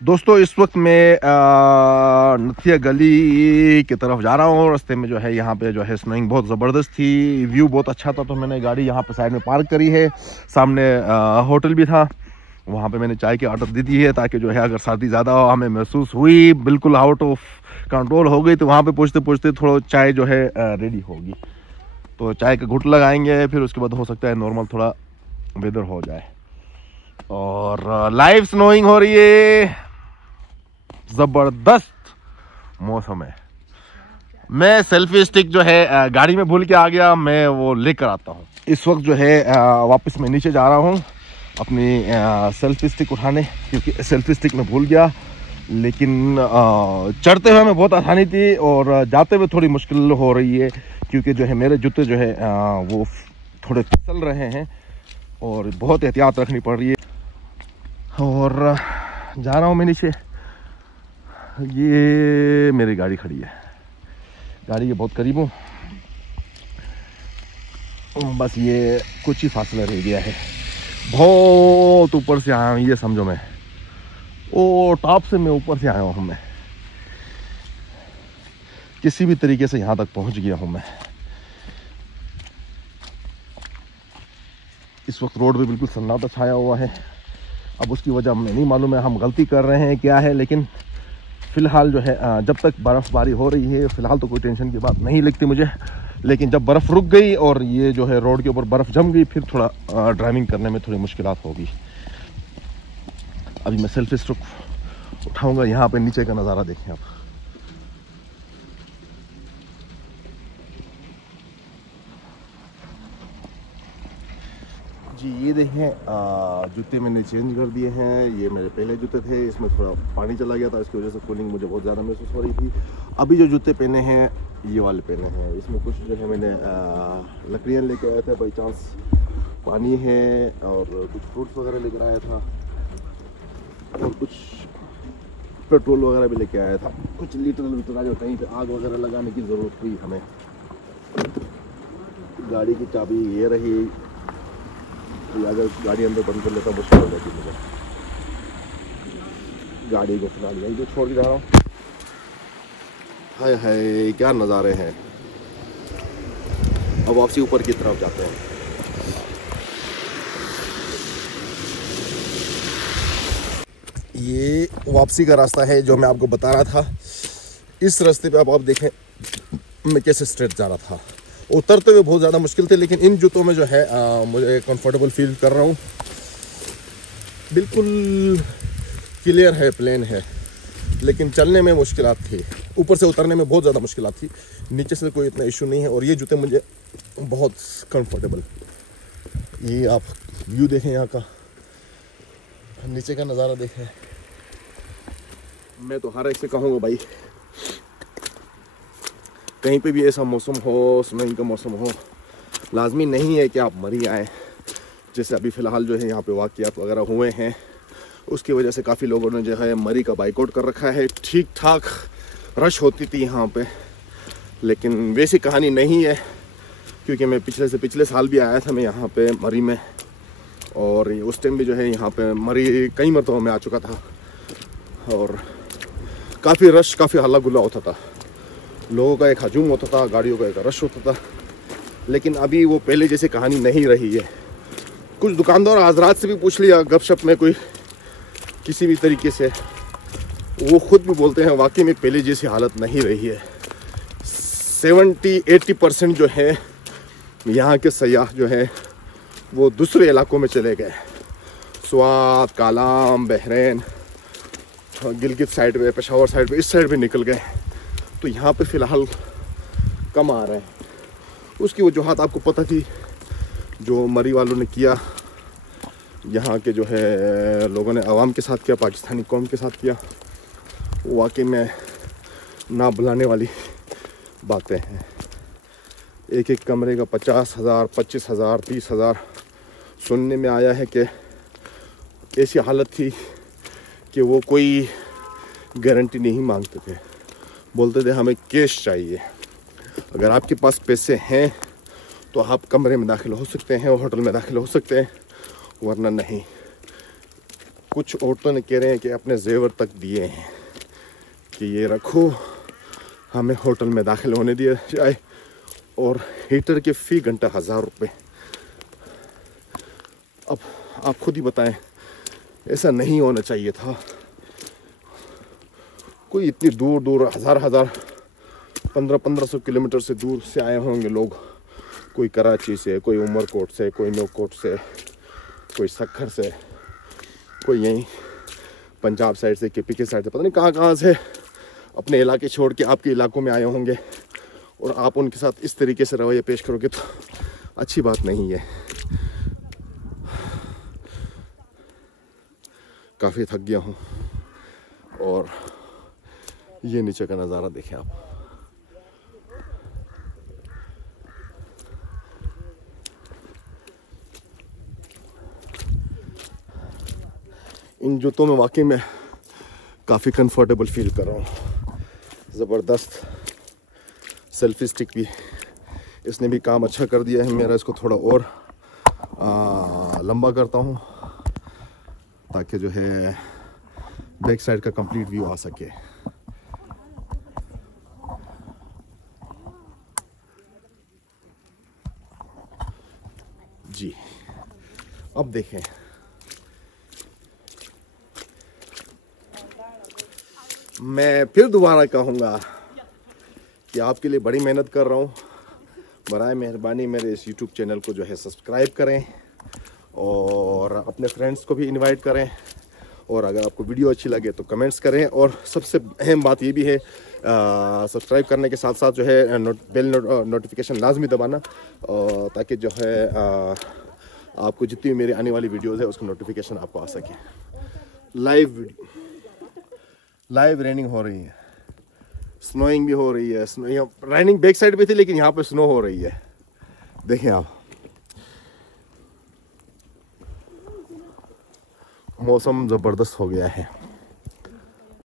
दोस्तों इस वक्त मैं नथिया गली की तरफ जा रहा हूँ। रास्ते में जो है यहाँ पे जो है स्नोइंग बहुत ज़बरदस्त थी, व्यू बहुत अच्छा था, तो मैंने गाड़ी यहाँ पे साइड में पार्क करी है। सामने होटल भी था, वहाँ पे मैंने चाय की ऑर्डर दे दी है ताकि जो है अगर सर्दी ज़्यादा हमें महसूस हुई, बिल्कुल आउट ऑफ कंट्रोल हो गई, तो वहाँ पे पहुँचते पहुँचते थोड़ा चाय जो है रेडी होगी, तो चाय का घुट लगाएंगे, फिर उसके बाद हो सकता है नॉर्मल थोड़ा वेदर हो जाए। और लाइव स्नोइंग हो रही है, जबरदस्त मौसम है। मैं सेल्फी स्टिक जो है गाड़ी में भूल के आ गया, मैं वो लेकर आता हूँ। इस वक्त जो है वापस मैं नीचे जा रहा हूँ अपनी सेल्फी स्टिक उठाने, क्योंकि सेल्फी स्टिक मैं भूल गया। लेकिन चढ़ते हुए में बहुत आसानी थी और जाते हुए थोड़ी मुश्किल हो रही है, क्योंकि जो है मेरे जूते जो है वो थोड़े फिसल रहे हैं और बहुत एहतियात रखनी पड़ रही है। और जा रहा हूँ मैं नीचे। ये मेरी गाड़ी खड़ी है, गाड़ी के बहुत करीब हूँ, बस ये कुछ ही फासला रह गया है। बहुत ऊपर से आया हूँ, ये समझो मैं ओ टॉप से मैं ऊपर से आया हूँ। मैं किसी भी तरीके से यहाँ तक पहुँच गया हूँ। मैं इस वक्त रोड पे बिल्कुल सन्नाटा छाया हुआ है। अब उसकी वजह हमें नहीं मालूम है, हम गलती कर रहे हैं क्या है, लेकिन फ़िलहाल जो है जब तक बर्फ़बारी हो रही है फ़िलहाल तो कोई टेंशन की बात नहीं लगती मुझे। लेकिन जब बर्फ़ रुक गई और ये जो है रोड के ऊपर बर्फ़ जम गई, फिर थोड़ा ड्राइविंग करने में थोड़ी मुश्किलात होगी। अभी मैं सेल्फी स्टिक उठाऊंगा। यहाँ पे नीचे का नज़ारा देखें आप। जी ये देखें, जूते मैंने चेंज कर दिए हैं। ये मेरे पहले जूते थे, इसमें थोड़ा पानी चला गया था, इसकी वजह से कूलिंग मुझे बहुत ज़्यादा महसूस हो रही थी। अभी जो जूते पहने हैं ये वाले पहने हैं। इसमें कुछ जो है मैंने लकड़ियाँ लेके आया था, बाई चांस पानी है, और कुछ फ्रूट्स वगैरह लेकर आया था, और कुछ पेट्रोल वगैरह भी लेके आया था, कुछ लीटर जो कहीं पे आग वगैरह लगाने की ज़रूरत हुई हमें। गाड़ी की चाबी ये रही, तो अगर गाड़ी अंदर बंद कर लेता मुश्किल हो जाती मुझे। गाड़ी को फिलहाल यहीं पे छोड़ के जा रहा हूँ। हाय हाय क्या नज़ारे हैं। अब वापसी ऊपर की तरफ जाते हैं। ये वापसी का रास्ता है जो मैं आपको बता रहा था। इस रास्ते पे अब आप देखें मैं कैसे स्ट्रेट जा रहा था। उतरते हुए बहुत ज़्यादा मुश्किल थे, लेकिन इन जूतों में जो है मुझे कंफर्टेबल फील कर रहा हूँ। बिल्कुल क्लियर है, प्लेन है, लेकिन चलने में मुश्किलात थी। ऊपर से उतरने में बहुत ज़्यादा मुश्किलात थी, नीचे से कोई इतना इशू नहीं है। और ये जूते मुझे बहुत कंफर्टेबल। ये आप व्यू देखें यहाँ का, नीचे का नज़ारा देखें। मैं तो हर एक से कहूँगा भाई, कहीं पे भी ऐसा मौसम हो, स्नोइंग का मौसम हो, लाजमी नहीं है कि आप मरी आएँ। जैसे अभी फ़िलहाल जो है यहाँ पे वाक़यात वगैरह हुए हैं, उसकी वजह से काफ़ी लोगों ने जो है मरी का बाइकआउट कर रखा है। ठीक ठाक रश होती थी यहाँ पे, लेकिन वैसी कहानी नहीं है, क्योंकि मैं पिछले साल भी आया था मैं यहाँ पे मरी में, और उस टाइम भी जो है यहाँ पे मरी कई मरतबा में आ चुका था, और काफ़ी रश, काफ़ी हल्ला गुल्ला होता था, लोगों का एक हजूम होता था, गाड़ियों का एक रश होता था। लेकिन अभी वो पहले जैसी कहानी नहीं रही है। कुछ दुकानदार हजरात से भी पूछ लिया गपशप में, कोई किसी भी तरीके से, वो खुद भी बोलते हैं वाकई में पहले जैसी हालत नहीं रही है। 70-80% जो है यहाँ के सयाह जो है वो दूसरे इलाकों में चले गए। स्वात, कालाम, बहरैन, गिलगित साइड पे, पेशावर साइड पे, इस साइड पे निकल गए। तो यहाँ पे फ़िलहाल कम आ रहे हैं। उसकी वजूहत आपको पता थी, जो मरी वालों ने किया, यहाँ के जो है लोगों ने आवाम के साथ किया, पाकिस्तानी कौम के साथ किया, वाकई में ना बुलाने वाली बातें हैं। एक एक कमरे का 50,000, 25,000, 30,000 सुनने में आया है कि ऐसी हालत थी कि वो कोई गारंटी नहीं मांगते थे, बोलते थे हमें कैश चाहिए। अगर आपके पास पैसे हैं तो आप कमरे में दाखिल हो सकते हैं और होटल में दाखिल हो सकते हैं, वरना नहीं। कुछ औरतों ने कह रहे हैं कि अपने जेवर तक दिए हैं कि ये रखो, हमें होटल में दाखिल होने दिया जाए, और हीटर के फी घंटा 1000 रुपये। अब आप खुद ही बताएं, ऐसा नहीं होना चाहिए था। कोई इतनी दूर दूर हजार 1500 किलोमीटर से दूर से आए होंगे लोग, कोई कराची से, कोई उमरकोट से, कोई नौकोट से, कोई सक्खर से, कोई यहीं पंजाब साइड से, केपी के साइड से, पता नहीं कहाँ से अपने इलाके छोड़ के आपके इलाकों में आए होंगे, और आप उनके साथ इस तरीके से रवैया पेश करोगे तो अच्छी बात नहीं है। काफ़ी थक गया हूँ, और ये नीचे का नज़ारा देखें आप। इन जूतों में वाकई में काफ़ी कंफर्टेबल फील कर रहा हूँ। ज़बरदस्त सेल्फी स्टिक भी, इसने भी काम अच्छा कर दिया है मेरा। इसको थोड़ा और लंबा करता हूँ ताकि जो है बैक साइड का कंप्लीट व्यू आ सके। जी, अब देखें, मैं फिर दोबारा कहूँगा कि आपके लिए बड़ी मेहनत कर रहा हूँ। बराए मेहरबानी मेरे इस YouTube चैनल को जो है सब्सक्राइब करें, और अपने फ्रेंड्स को भी इनवाइट करें, और अगर आपको वीडियो अच्छी लगे तो कमेंट्स करें। और सबसे अहम बात ये भी है, सब्सक्राइब करने के साथ साथ जो है बेल नोटिफिकेशन लाजमी दबाना, ताकि जो है आपको जितनी मेरी आने वाली वीडियोज़ है उसका नोटिफिकेशन आपको आ सके। लाइव रेनिंग हो रही है, स्नोइंग भी हो रही है। रेनिंग बैक साइड पे थी, लेकिन यहाँ पे स्नो हो रही है। देखें आप, मौसम ज़बरदस्त हो गया है।